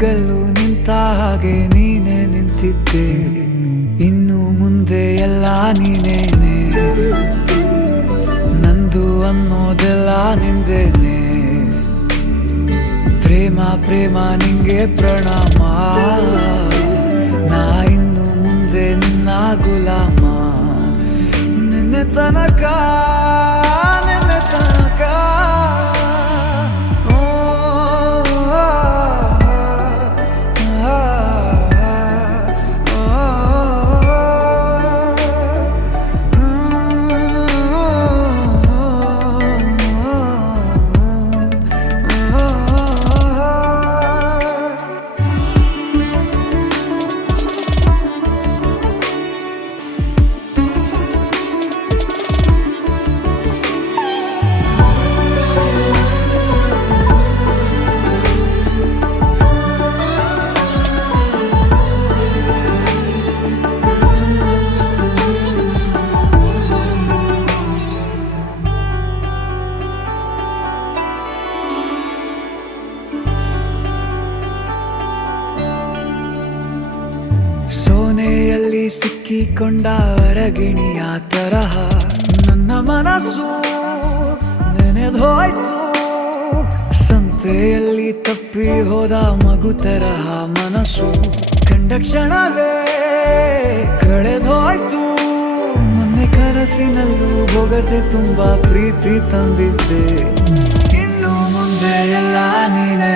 ತುದಿಗಲ್ಲು ನಿಂತ ಹಾಗೆ ನೀನೆ ನಿಂತಿದ್ದೆ. ಇನ್ನು ಮುಂದೆ ಎಲ್ಲ ನೀನೇನೆ, ನಂದು ಅನ್ನೋದೆಲ್ಲ ನಿಂದೇನೆ. ಪ್ರೇಮ ಪ್ರೇಮ ನಿಂಗೆ ಪ್ರಣಾಮ, ನಾ ಇನ್ನು ಮುಂದೆ ನಿನ್ನ ಗುಲಾಮ. ನಿನ್ನೆ ತನಕ ನಿನ್ನೆ ತನಕ ಸೋನೆಯಲ್ಲಿ ಸಿಕ್ಕಿಕೊಂಡ ಅರಗಿಣಿಯ ತರಹ ನನ್ನ ಮನಸ್ಸು ನೆನೆದೋಯ್ತು. ಸಂತೆಯಲ್ಲಿ ತಪ್ಪಿ ಹೋದ ಮಗು ತರಹ ಮನಸ್ಸು ಕಂಡ ಕ್ಷಣವೇ ಕಳೆದೋಯ್ತು. ಮೊನ್ನೆ ಕನಸಿನಲ್ಲೂ ಬೊಗಸೆ ತುಂಬಾ ಪ್ರೀತಿ ತಂದಿದ್ದೆ. ಇನ್ನು ಮುಂದೆ ಎಲ್ಲ ನೀನೇ